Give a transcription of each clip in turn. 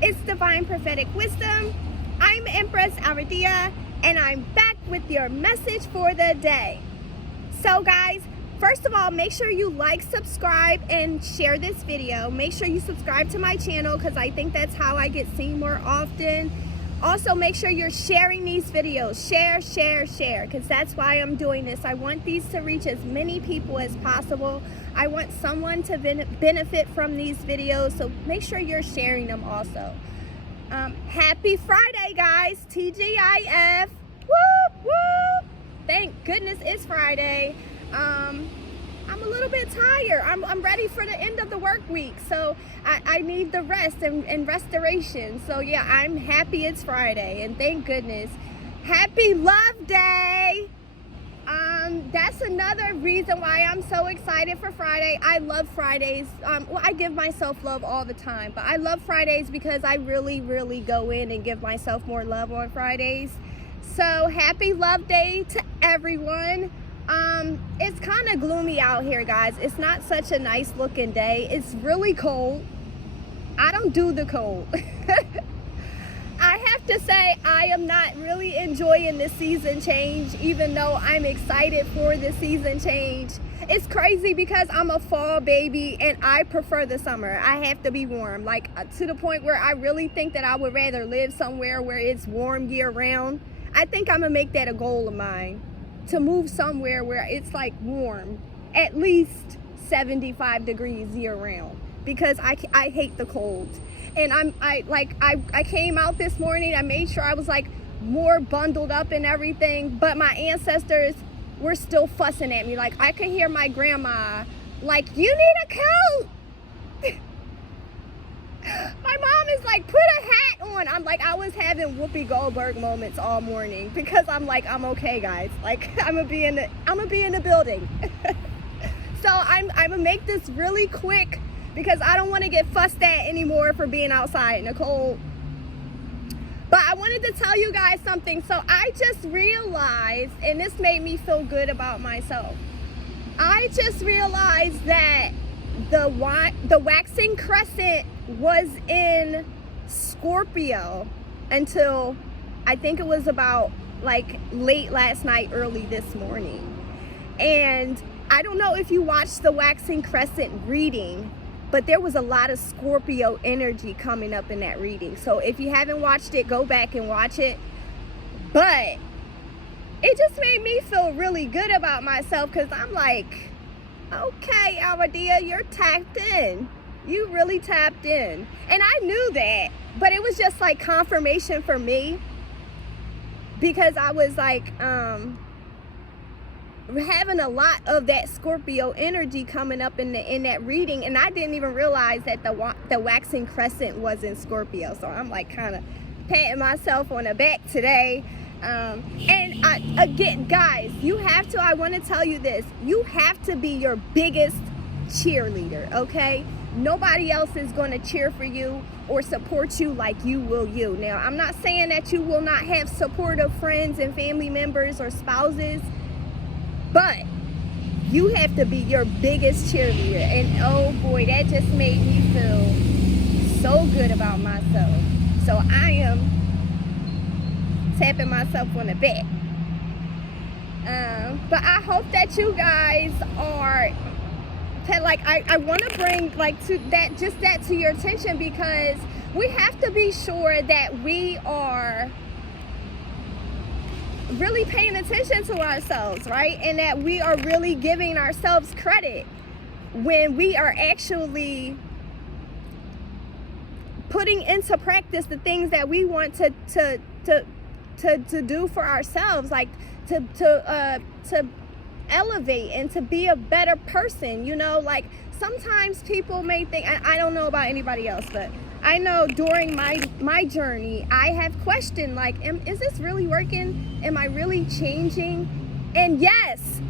It's Divine Prophetic Wisdom. I'm Empress Aradia, and I'm back with your message for the day. So guys, first of all, make sure you like, subscribe, and share this video. Make sure you subscribe to my channel because I think that's how I get seen more often. Also, make sure you're sharing these videos. Share, because that's why I'm doing this. I want these to reach as many people as possible. I want someone to benefit from these videos, so make sure you're sharing them also. Happy Friday, guys. TGIF. Whoop, whoop. Thank goodness it's Friday. I'm a little bit tired. I'm ready for the end of the work week, so I need the rest and restoration. So yeah, I'm happy it's Friday, and thank goodness. Happy Love Day. That's another reason why I'm so excited for Friday. I love Fridays. Well, I give myself love all the time, but I love Fridays because I really go in and give myself more love on Fridays. So happy Love Day to everyone. It's kind of gloomy out here, guys. It's not such a nice looking day. It's really cold. I don't do the cold. I have to say, I am not really enjoying the season change, even though I'm excited for the season change. It's crazy because I'm a fall baby and I prefer the summer. I have to be warm, like to the point where I really think that I would rather live somewhere where it's warm year round. I think I'm gonna make that a goal of mine, to move somewhere where it's like warm, at least 75 degrees year round, because I hate the cold. And I came out this morning, I made sure I was like more bundled up and everything, but my ancestors were still fussing at me. Like, I could hear my grandma like, you need a coat. My mom is like, put a hat on. I'm like, I was having Whoopi Goldberg moments all morning, because I'm like, I'm okay, guys. Like, I'm gonna be in the building. So I'm gonna make this really quick, because I don't want to get fussed at anymore for being outside in the cold. But I wanted to tell you guys something. So I just realized, and this made me feel good about myself. I just realized that the waxing crescent was in Scorpio until I think it was about like late last night, early this morning. And I don't know if you watched the waxing crescent reading, but there was a lot of Scorpio energy coming up in that reading. So if you haven't watched it, go back and watch it. But it just made me feel really good about myself, because I'm like, okay, Aradia, you're tapped in. You really tapped in. And I knew that, but it was just like confirmation for me, because I was like, having a lot of that Scorpio energy coming up in that reading, and I didn't even realize that the waxing crescent was in Scorpio. So I'm like kind of patting myself on the back today. And again, guys, I want to tell you this, you have to be your biggest cheerleader, okay? Nobody else is going to cheer for you or support you like you will you. Now, I'm not saying that you will not have supportive friends and family members or spouses, but you have to be your biggest cheerleader. And oh boy, that just made me feel so good about myself. So I am tapping myself on the back. But I hope that you guys are, like, I want to bring like that to your attention, because we have to be sure that we are really paying attention to ourselves, right? And that we are really giving ourselves credit when we are actually putting into practice the things that we want to do for ourselves, like to elevate and to be a better person. You know, like sometimes people may think, I don't know about anybody else, but I know during my journey, I have questioned, like, is this really working? Am I really changing? And yes,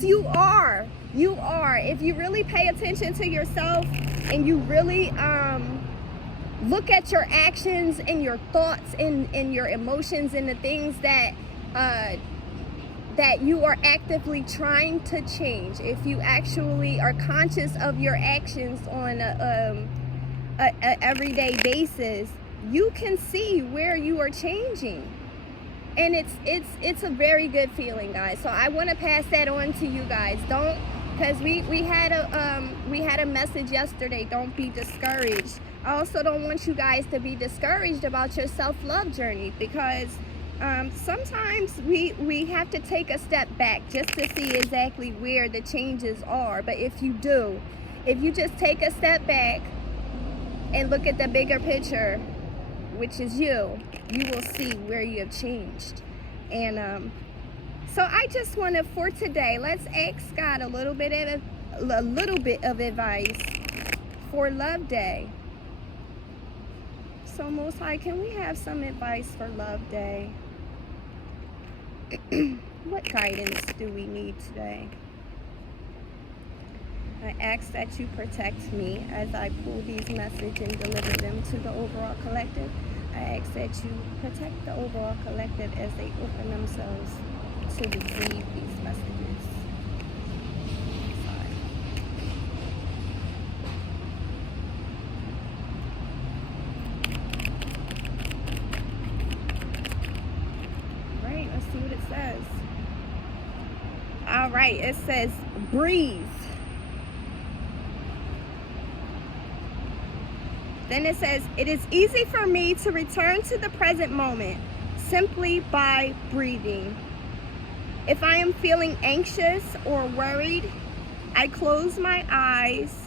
you are. You are. If you really pay attention to yourself and you really look at your actions and your thoughts and your emotions and the things that you are actively trying to change, if you actually are conscious of your actions on a everyday basis, you can see where you are changing. And it's a very good feeling, guys. So I want to pass that on to you guys. Don't, because we had a message yesterday. Don't be discouraged. I also don't want you guys to be discouraged about your self-love journey, because sometimes we have to take a step back just to see exactly where the changes are. But if you just take a step back and look at the bigger picture, which is you will see where you have changed. And so I just want to, for today, let's ask God a little bit of advice for Love Day. So Most High, can we have some advice for Love Day? What guidance do we need today? I ask that you protect me as I pull these messages and deliver them to the overall collective. I ask that you protect the overall collective as they open themselves to receive these messages. Sorry. Right, let's see what it says. All right, it says breathe. Then it says, it is easy for me to return to the present moment simply by breathing. If I am feeling anxious or worried, I close my eyes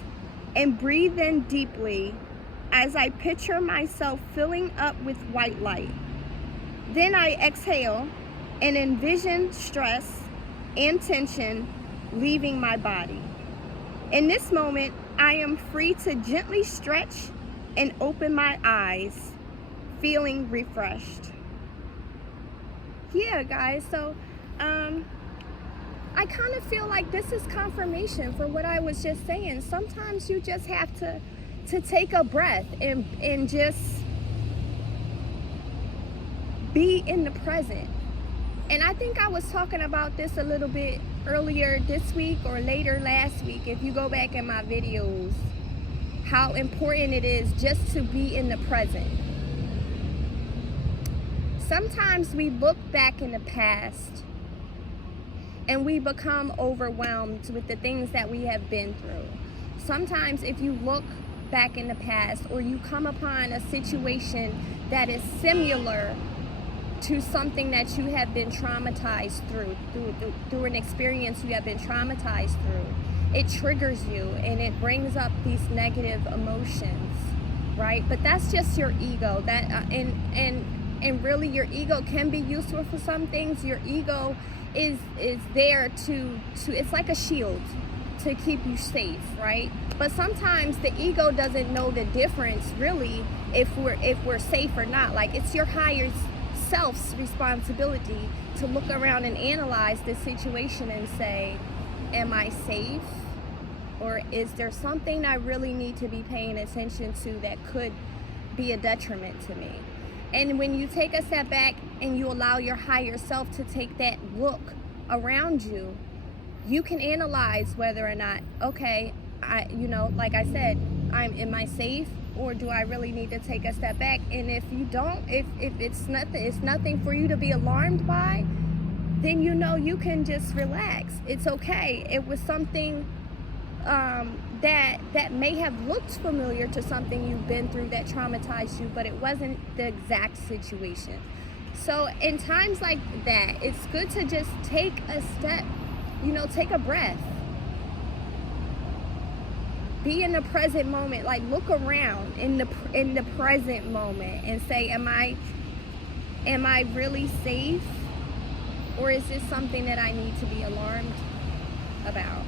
and breathe in deeply as I picture myself filling up with white light. Then I exhale and envision stress and tension leaving my body. In this moment, I am free to gently stretch and open my eyes, feeling refreshed. Yeah, guys, so I kind of feel like this is confirmation for what I was just saying. Sometimes you just have to take a breath and just be in the present. And I think I was talking about this a little bit earlier this week or later last week, if you go back in my videos, how important it is just to be in the present. Sometimes we look back in the past and we become overwhelmed with the things that we have been through. Sometimes if you look back in the past or you come upon a situation that is similar to something that you have been traumatized through an experience you have been traumatized through, it triggers you and it brings up these negative emotions, right? But that's just your ego. That and really your ego can be useful for some things. Your ego is there to it's like a shield to keep you safe, right? But sometimes the ego doesn't know the difference really if we're safe or not. Like, it's your higher self's responsibility to look around and analyze the situation and say, am I safe? Or is there something I really need to be paying attention to that could be a detriment to me? And when you take a step back and you allow your higher self to take that look around you, you can analyze whether or not, okay, like I said, am I safe? Or do I really need to take a step back? And if you don't, if it's nothing for you to be alarmed by, then you can just relax. It's okay. It was something that may have looked familiar to something you've been through that traumatized you, but it wasn't the exact situation. So in times like that, it's good to just take a step, take a breath. Be in the present moment. Like, look around in the present moment and say, am I really safe? Or is this something that I need to be alarmed about?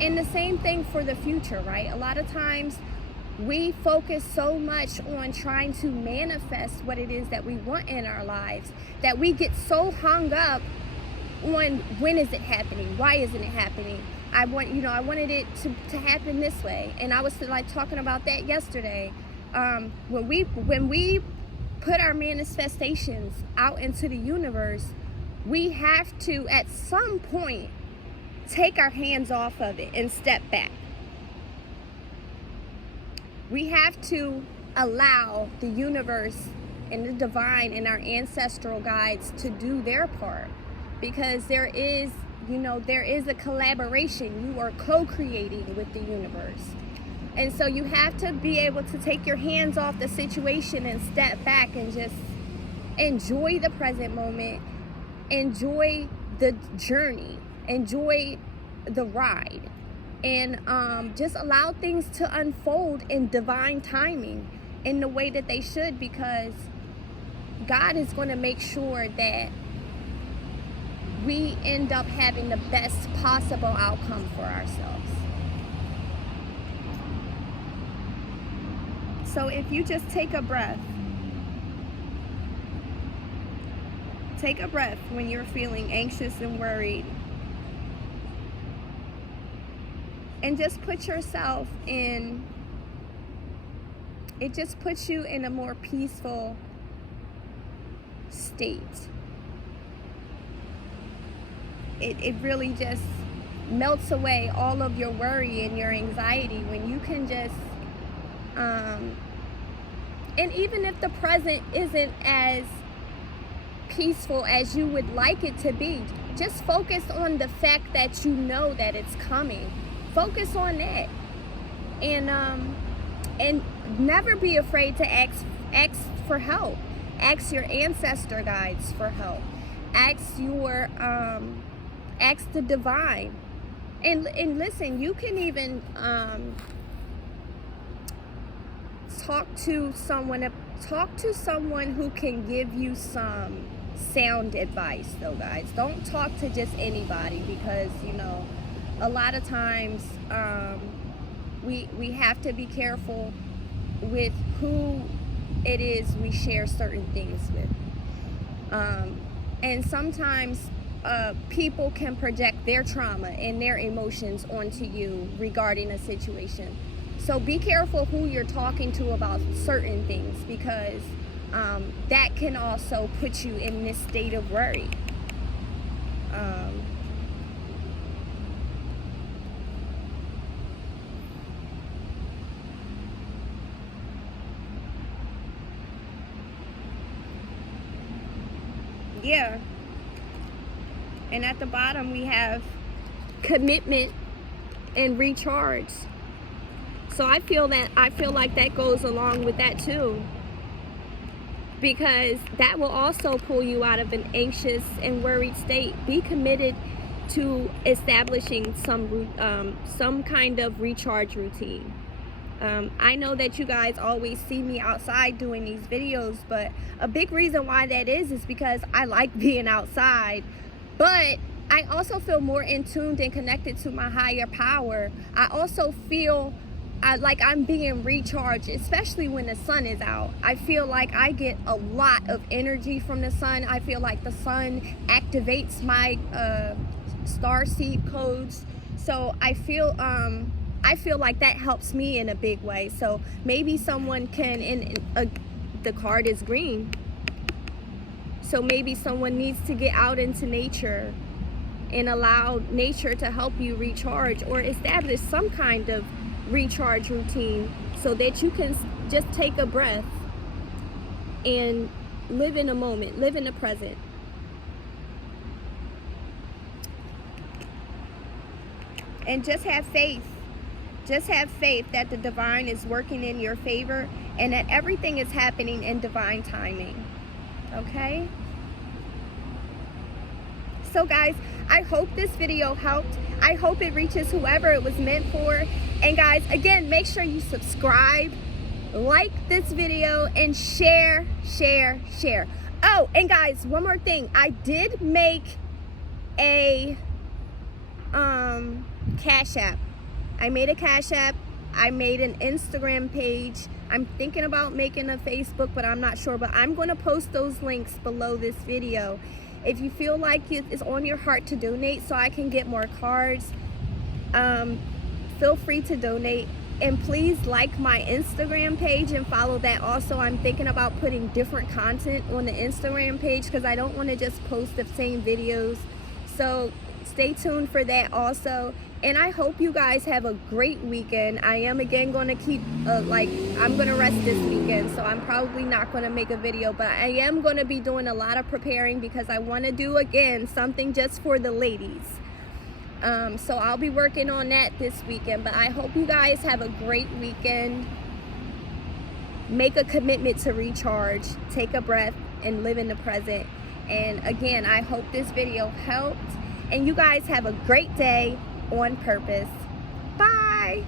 And the same thing for the future, right? A lot of times we focus so much on trying to manifest what it is that we want in our lives that we get so hung up on when is it happening? Why isn't it happening? I wanted it to happen this way. And I was talking about that yesterday. When we put our manifestations out into the universe, we have to, at some point, take our hands off of it and step back. We have to allow the universe and the divine and our ancestral guides to do their part, because there is, there is a collaboration. You are co-creating with the universe. And so you have to be able to take your hands off the situation and step back and just enjoy the present moment, enjoy the journey, enjoy the ride, and just allow things to unfold in divine timing in the way that they should, because God is going to make sure that we end up having the best possible outcome for ourselves. So if you just take a breath when you're feeling anxious and worried, and just put yourself in, it just puts you in a more peaceful state. It really just melts away all of your worry and your anxiety when you can just and even if the present isn't as peaceful as you would like it to be, just focus on the fact that you know that it's coming. Focus on that, and never be afraid to ask for help. Ask your ancestor guides for help. Ask the divine, and listen. You can even talk to someone who can give you some sound advice, though, guys. Don't talk to just anybody, because a lot of times we have to be careful with who it is we share certain things with, and sometimes people can project their trauma and their emotions onto you regarding a situation. So be careful who you're talking to about certain things, because that can also put you in this state of worry. Yeah. And at the bottom we have commitment and recharge. So I feel like that goes along with that too, because that will also pull you out of an anxious and worried state. Be committed to establishing some kind of recharge routine. I know that you guys always see me outside doing these videos, but a big reason why that is because I like being outside, but I also feel more in tuned and connected to my higher power. I also feel like I'm being recharged, especially when the sun is out. I feel like I get a lot of energy from the sun. I feel like the sun activates my starseed codes. So I feel like that helps me in a big way. So maybe someone can, the card is green. So maybe someone needs to get out into nature and allow nature to help you recharge, or establish some kind of recharge routine so that you can just take a breath and live in a moment, live in the present. And just have faith. Just have faith that the divine is working in your favor and that everything is happening in divine timing. Okay? So guys, I hope this video helped. I hope it reaches whoever it was meant for. And guys, again, make sure you subscribe, like this video, and share. Oh, and guys, one more thing. I did make a Cash App. I made a Cash App. I made an Instagram page. I'm thinking about making a Facebook, but I'm not sure. But I'm going to post those links below this video. If you feel like it's on your heart to donate so I can get more cards, feel free to donate. And please like my Instagram page and follow that also. I'm thinking about putting different content on the Instagram page because I don't want to just post the same videos. So stay tuned for that also. And I hope you guys have a great weekend. I am again going to keep I'm going to rest this weekend, so I'm probably not going to make a video, but I am going to be doing a lot of preparing because I want to do again something just for the ladies. So I'll be working on that this weekend, but I hope you guys have a great weekend. Make a commitment to recharge, take a breath, and live in the present. And again, I hope this video helped, and you guys have a great day on purpose. Bye.